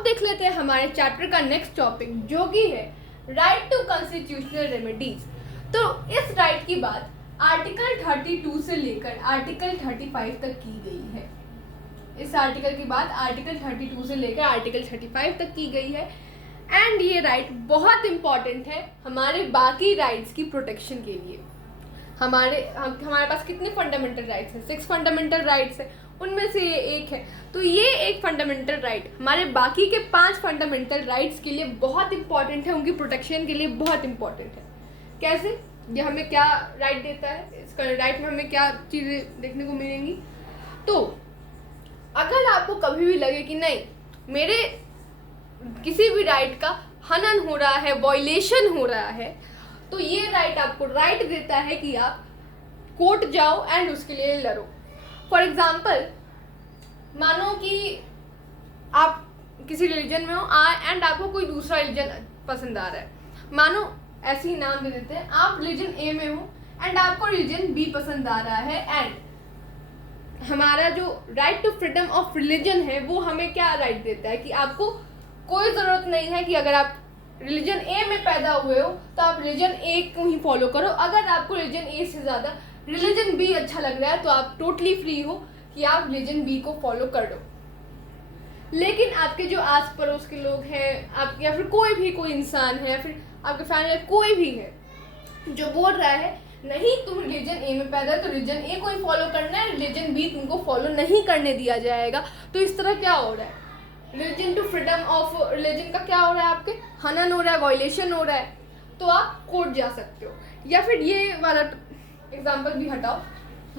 अब देख लेते हैं हमारे चैप्टर का नेक्स्ट टॉपिक, जो कि है राइट टू कॉन्स्टिट्यूशनल रेमेडीज। तो इस राइट की बात आर्टिकल 32 से लेकर आर्टिकल 35 तक की गई है। इस आर्टिकल की बात आर्टिकल 32 से लेकर आर्टिकल 35 तक की गई है। एंड ये राइट बहुत इंपॉर्टेंट है हमारे बाकी राइट्स की प्रोटेक्शन के लिए। हमारे पास कितने फंडामेंटल राइट्स हैं? 6 फंडामेंटल राइट्स हैं, उनमें से ये एक है। तो ये एक फंडामेंटल राइट हमारे बाकी के 5 फंडामेंटल राइट्स के लिए बहुत इंपॉर्टेंट है, उनकी प्रोटेक्शन के लिए बहुत इंपॉर्टेंट है। कैसे? ये हमें क्या राइट देता है, इसका राइट में हमें क्या चीज़ें देखने को मिलेंगी। तो अगर आपको कभी भी लगे कि नहीं, मेरे किसी भी राइट का हनन हो रहा है, वॉयलेशन हो रहा है, तो ये राइट आपको राइट देता है कि आप कोर्ट जाओ एंड उसके लिए लड़ो। फॉर एग्जाम्पल, मानो कि आप किसी रिलीजन में हो एंड आपको कोई दूसरा रिलीजन पसंद आ रहा है। मानो ऐसे ही नाम दे देते हैं, आप रिलीजन ए में हो एंड आपको रिलीजन बी पसंद आ रहा है। एंड हमारा जो right to freedom of religion है वो हमें क्या राइट देता है कि आपको कोई ज़रूरत नहीं है कि अगर आप रिलीजन ए में पैदा हुए हो तो आप रिलीजन ए को ही फॉलो करो। अगर आपको रिलीजन ए से ज़्यादा रिलीजन बी अच्छा लग रहा है तो आप टोटली फ्री हो कि आप रिलीजन बी को फॉलो कर दो। लेकिन आपके जो आस पड़ोस के लोग हैं, आप या फिर कोई इंसान है, या फिर आपके फैमिली में कोई भी है जो बोल रहा है नहीं तुम रिलीजन ए में पैदा है तो रिलीजन ए को ही फॉलो करना है, रिलीजन बी तुमको फॉलो नहीं करने दिया जाएगा, तो इस तरह क्या हो रहा है? Religion to freedom of religion का क्या हो रहा है? आपके हनन हो रहा है, वॉयलेशन हो रहा है। तो आप कोर्ट जा सकते हो। या फिर ये वाला एग्जाम्पल भी हटाओ,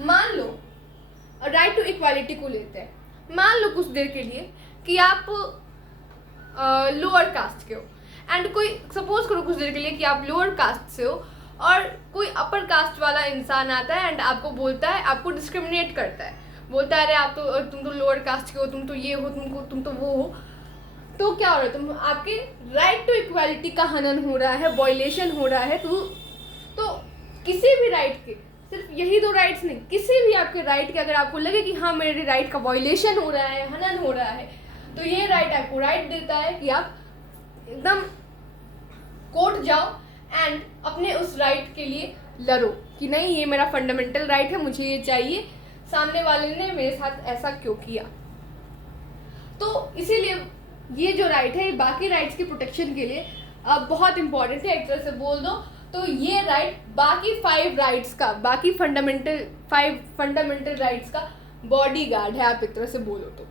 मान लो राइट टू इक्वालिटी को लेते हैं। मान लो कुछ देर के लिए कि आप लोअर कास्ट के हो एंड कोई सपोज करो कुछ देर के लिए कि आप लोअर कास्ट से हो और कोई अपर कास्ट वाला इंसान आता है एंड आपको बोलता है, आपको डिस्क्रिमिनेट करता है, बोलता है अरे तुम तो लोअर कास्ट के हो, तुम तो ये हो, तुम तो वो हो। तो क्या हो रहा है? तुम आपके राइट टू इक्वालिटी का हनन हो रहा है, वॉयलेशन हो रहा है। तो किसी भी राइट के, सिर्फ यही 2 राइट्स नहीं, किसी भी आपके राइट के अगर आपको लगे कि हाँ मेरे राइट का वॉयलेशन हो रहा है, हनन हो रहा है, तो ये राइट आपको राइट देता है कि आप एकदम कोर्ट जाओ एंड अपने उस राइट के लिए लड़ो कि नहीं ये मेरा फंडामेंटल राइट है, मुझे ये चाहिए, सामने वाले ने मेरे साथ ऐसा क्यों किया। तो इसीलिए ये जो राइट है, बाकी राइट्स की प्रोटेक्शन के लिए बहुत इंपॉर्टेंट है। एक तरह से बोल दो तो ये राइट बाकी 5 राइट्स का, बाकी 5 फंडामेंटल राइट्स का बॉडी गार्ड है, आप एक तरह से बोलो तो।